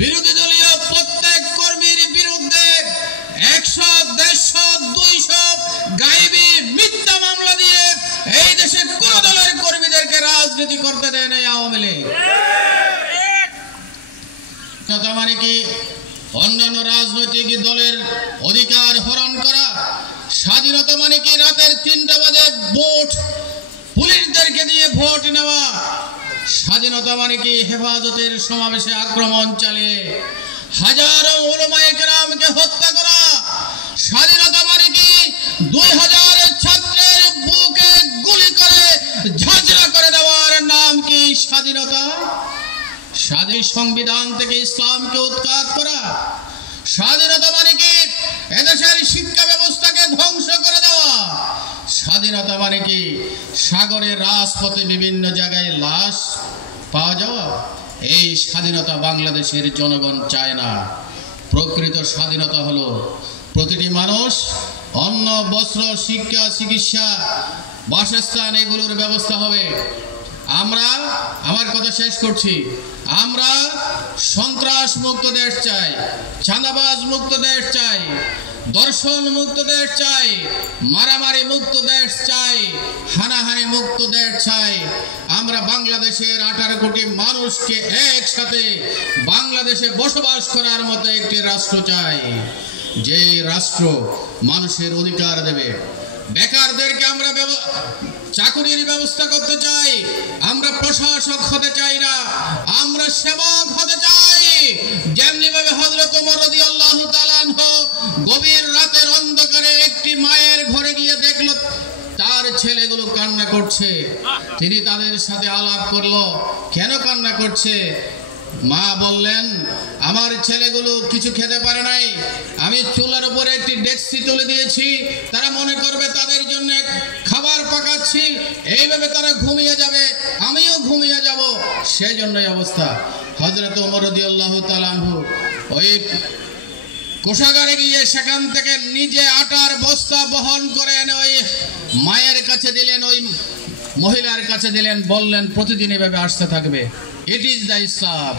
বিরোধী দলীয় প্রত্যেক কর্মীর বিরুদ্ধে 100, 150, 200 গায়েবী মিথ্যা মামলা দিয়ে এই দেশে কোন দলের কর্মীদেরকে রাজনীতি করতে দেয় না আওয়ামী লীগ। মানে কি অন্যান্য রাজনৈতিক দলের অধিকার হরণ করা? স্বাধীনতা মানে কি রাতের 3টা বাজে ভোট পুলিশদেরকে দিয়ে ভোট নেওয়া? স্বাধীনতা মানে কি হেফাজতের সমাবেশে আক্রমণ চালিয়ে হাজারো উলামায়ে কেরামকে হত্যা করা? স্বাধীনতা মানে কি 2000 ছাত্রের বুকে গুলি করে ঝাঁঝরা করে দেওয়ার নাম কি স্বাধীনতা? স্বাধীন সংবিধান থেকে ইসলামকে উৎখাত করা? স্বাধীনতা মানে কি এদেশের শিক্ষা ব্যবস্থাকে ধ্বংস করে দেওয়া? স্বাধীনতা মানে কি সাগরের রাজপথে বিভিন্ন জায়গায় লাশ পাওয়া যাওয়া? এই স্বাধীনতা বাংলাদেশের জনগণ চায় না। প্রকৃত স্বাধীনতা হলো প্রতিটি মানুষ অন্ন, বস্ত্র, শিক্ষা, চিকিৎসা, বাসস্থান এগুলোর ব্যবস্থা হবে। আমার কথা শেষ করছি, আমরা সন্ত্রাস মুক্ত দেশ চাই, চাঁদাবাজ মুক্ত দেশ চাই, দর্শন মুক্ত দেশ চাই, মারামারি মুক্ত দেশ চাই, হানাহানি মুক্ত দেশ চাই। আমরা বাংলাদেশের 18 কোটি মানুষকে একসাথে বাংলাদেশে বসবাস করার মতো একটি রাষ্ট্র চাই, যে রাষ্ট্র মানুষের অধিকার দেবে। বেকারদেরকে আমরা চাকরির ব্যবস্থা করতে চাই। আমরা প্রশাসক হতে চাই না, আমরা সেবক হতে চাই। যেমনি ভাবে হযরত ওমর রাদিয়াল্লাহু তাআলা আনহু গভীর রাতের অন্ধকারে একটি মায়ের ঘরে গিয়ে দেখলো তার ছেলেগুলো কান্না করছে। তিনি তাদের সাথে আলাপ করলো, কেন কান্না করছে? মা বললেন, আমার ছেলেগুলো কিছু খেতে পারে নাই, আমি চুলার উপরে একটি ডেকসি তুলে দিয়েছি, তারা মনে করবে তাদের জন্য খাবার পাকাচ্ছি, এইভাবে তারা ঘুমিয়ে যাবে, আমিও ঘুমিয়ে যাব, সেজন্যই অবস্থা। হযরত ওমর রাদিয়াল্লাহু তাআলা আনহু ওই কোষাগারে গিয়ে সেখান থেকে নিজে আটার বস্তা বহন করে এনে ওই মায়ের কাছে দিলেন, ওই মহিলার কাছে দিলেন, বললেন প্রতিদিন এভাবে আসতে থাকবে। It is the Islam.